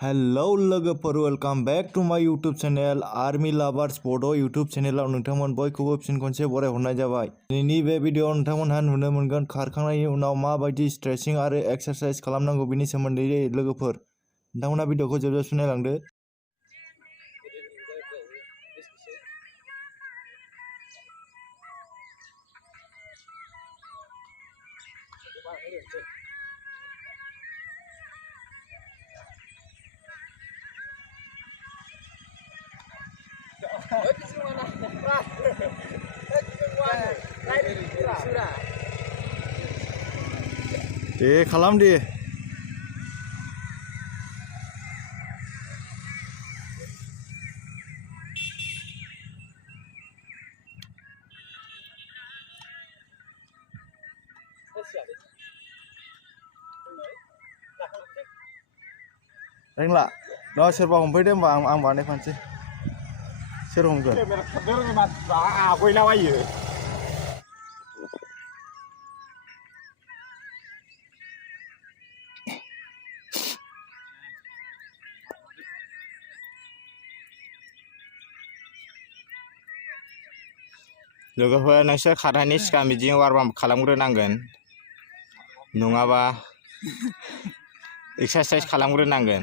Hello लोगोफोर welcome back to my YouTube channel army lovers Bodo' YouTube चैनलाव नोंथांमोन बयखौबो फिन खनसे बरायहरनाय जाबाय। दिनैनि बे भिडिअ'आव नोंथांमोनहा नुनो मोनगोन खारखांनायनि उनाव माबायदि स्ट्रेचिं आरो एक्सारसाइज खालामनांगौ बेनि सोमोन्दै लोगोफोर नोंथांमोनहा भिडिअ'खौ जोबजासिम नायलांदो। दे खालाम दे। रोंला र' सोरबा हमफैदो होमबा आं बानायफानोसै। सोर हमगोन? आगयलाबायो। लोगोफोर नोंसोर खारनायनि सिगां बिदि वार्म आप खालामग्रोनांगोन नङाबा एक्सारसाइज खालामग्रोनांगोन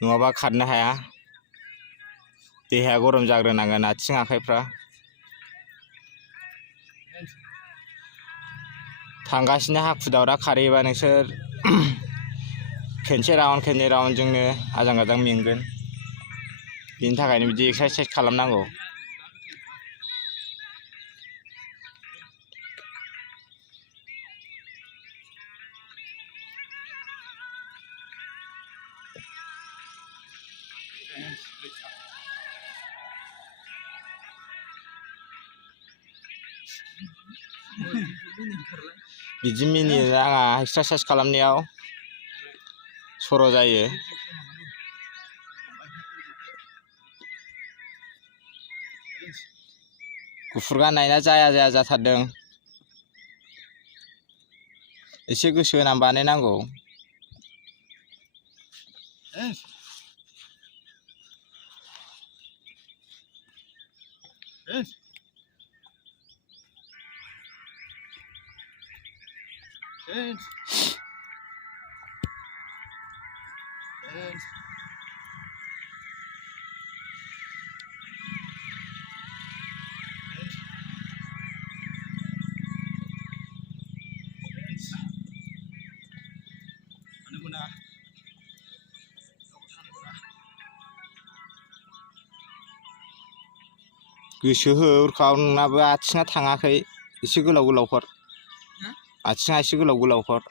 नङाबा खारनो हाया। देहाया गरम जाग्रोनांगोन आथिं आखाइफ्रा। थांगासिनो हाखु दावरा खारहैबा नोंसोर खेनसे राउन्ड खेननै राउन्डजोंनो आजां गाजां मेंगोन। बिनि थाखायनो बिदि एक्सारसाइज खालामनांगौ। बिदि मिनिनो नाङा, एक्सारसाइज खालामनायाव सर' जायो। गुफुर गाननाया जाया जाथारदों। एसे गोसो होनानै बानायनांगौ। गोसो हो उरखाव, नोंनाबो आथिङा थाङाखै। एसे गोलाव गोलाव हर, आथिङा एसे गोलाव गोलाव हर।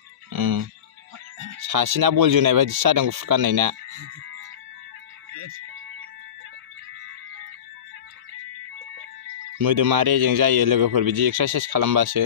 सासेना बल जोनाय बायदिसो जादों गुफुर गाननायना। मोदोमा रेजें जायो लोगोफोर बिदि एक्सारसाइज खालामबासो।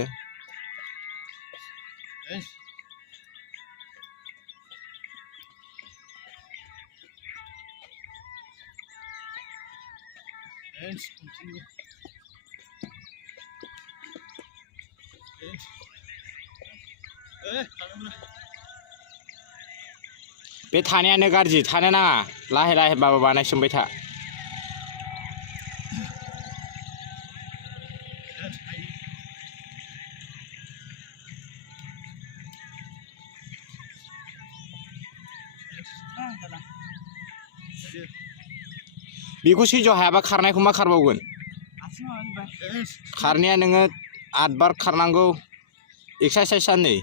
बे थानायानो गाज्रि, थानो नाङा। लाहे लाहेबाबो बानायसोमबाय था। बेखौ सैज' हायाबा खारनायखौ मा खारबावगोन? खारनाया नोङो 8 बार खारनांगौ। एक्सारसाइजआ नै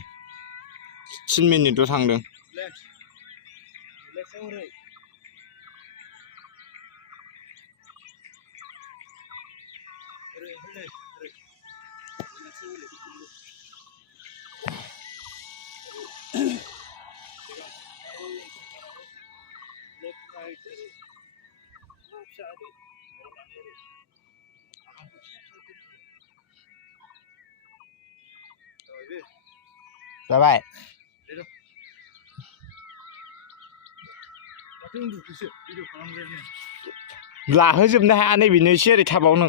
3 मिनिटल' थांदों। जाबाय। लाहोजोबनो हाया, नैबेनो एसे ओरै थाबावनो।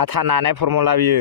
आथा नानाय फर्मुला बियो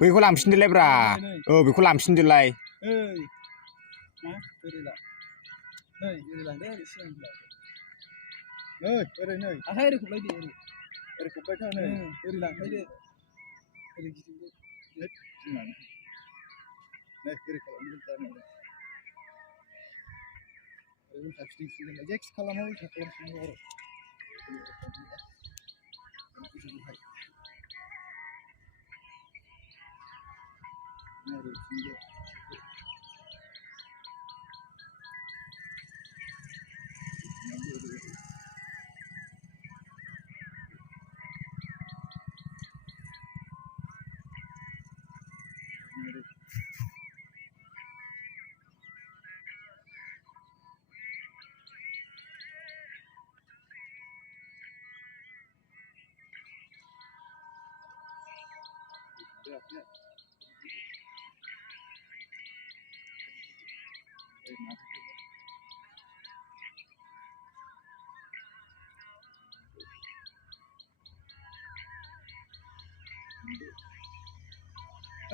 बैखौ लांफिनदोलाय ब्रा बेखौ लांफिनदोलाय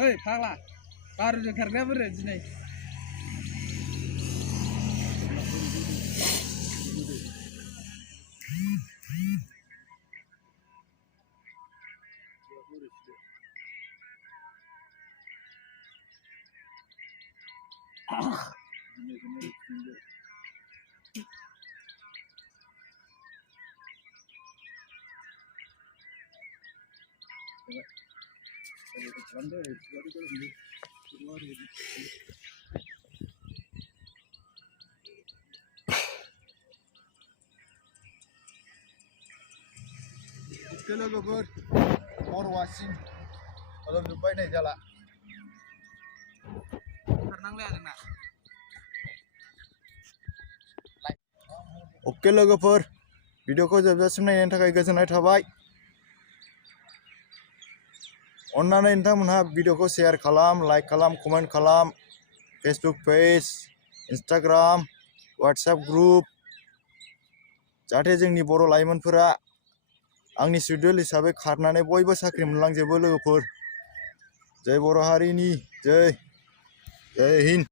ओइ फाग्ला बारुजों खारग्राया बोरो दिनै लोगोफोर मरवासिम जोबबाय नै जाला खारनांलाया जोंना अके लोगोफोर भिडिअखौ जोबजासिम नायनायनि थाखाय गोजोननाय थाबाय अन्नानै नोंथांमोनहा भिडिअखौ शेयार खालाम लाइक खालाम कमेन्ट खालाम Facebook page Instagram WhatsApp group जाहाथे जोंनि बर' लाइमोनफोरा आंनि सिडिउल हिसाबै खारनानै बयबो साख्रि मोनलांजोबो लोगोफोर जय बर' हारिनि जय हिन्द